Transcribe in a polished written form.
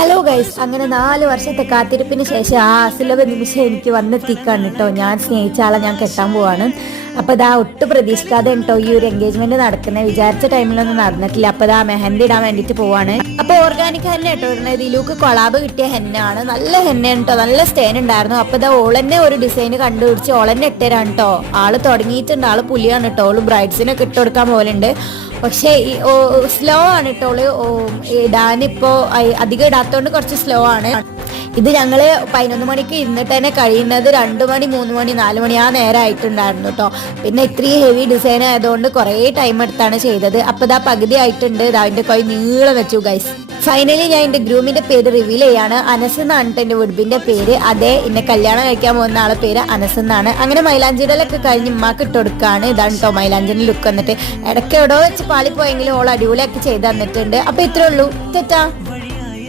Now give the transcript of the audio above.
Hello guys, അങ്ങനെ 4 വർഷത്തെ കാത്തിരിപ്പിന് ശേഷം ആ അസുലഭ നിമിഷം എനിക്ക് വന്നെത്തിക്കാണ് കേട്ടോ. ഞാൻ സ്നേഹിച്ച ആളെ ഞാൻ കെട്ടാൻ പോവാണ്. അപ്പോൾ ഇതാ ഒട്ടും പ്രതീക്ഷിക്കാതെ കേട്ടോ ഈ ഒരു എൻഗേജ്മെന്റ് നടക്കുന്നത്. വിചാരിച്ച ടൈമിലൊന്നും നടന്നിട്ടില്ല. അപ്പോൾ ഇതാ മെഹന്തി ഇടാൻ വേണ്ടിയിട്ട് പോവാണ്. അപ്പോൾ ഓർഗാനിക് ഹെന്ന കേട്ടോ ഇടുന്നത്. ഇതിലൂക്ക് കൊളാബ് കിട്ടിയ ഹെന്നാണ്. നല്ല ഹെന്നയാണ് കേട്ടോ, നല്ല സ്റ്റേൻ ഉണ്ടായിരുന്നു. അപ്പോൾ ഇതാ ഓളന്നെ ഒരു ഡിസൈൻ കണ്ടുപിടിച്ച് ഓളന്നെ ഇട്ടുതരാണ് കേട്ടോ. ആള് തുടങ്ങിയിട്ടുണ്ട്, ആള് പുലിയാണ് കേട്ടോ. ഓള് ബ്രൈഡ്സിനൊക്കെ ഇട്ടുകൊടുക്കാൻ പോലുണ്ട്. പക്ഷേ ഈ സ്ലോ ആണ് കേട്ടോള് ഇടാനിപ്പോ അധികം ഇടാത്തോണ്ട് കുറച്ച് സ്ലോ ആണ്. ഇത് ഞങ്ങള് 11 മണിക്ക് ഇരുന്നിട്ട് തന്നെ കഴിയുന്നത് 2 മണി 3 മണി 4 മണി ആ നേരം ആയിട്ടുണ്ടായിരുന്നു കേട്ടോ. പിന്നെ ഇത്രയും ഹെവി ഡിസൈൻ ആയതുകൊണ്ട് കുറേ ടൈം എടുത്താണ് ചെയ്തത്. അപ്പൊ ഇതാ പകുതി ആയിട്ടുണ്ട്. അതിന്റെ കൈ നീളം വെച്ചു ഗൈസ്. ഫൈനലി ഞാൻ എന്റെ ഗ്രൂമിന്റെ പേര് റിവീൽ ചെയ്യാണ്. അനസ് എന്നാണ് എന്റെ വുഡ്ബിന്റെ പേര്. അതെ, എന്നെ കല്യാണം കഴിക്കാൻ പോകുന്ന ആളെ പേര് അനസ് എന്നാണ്. അങ്ങനെ മൈലാഞ്ചിടലൊക്കെ കഴിഞ്ഞ് ഉമ്മാക്ക് ഇട്ട് കൊടുക്കാണ്. ഇതാണ് കേട്ടോ മൈലാഞ്ചിന്റെ ലുക്ക്. വന്നിട്ട് ഇടയ്ക്ക് എവിടോ വെച്ച് പാളിപ്പോയെങ്കിലും ഓൾ അടിപൊളിയാക്കി ചെയ്ത് തന്നിട്ടുണ്ട്. അപ്പൊ ഇത്രേ ഉള്ളൂ. തെറ്റാ.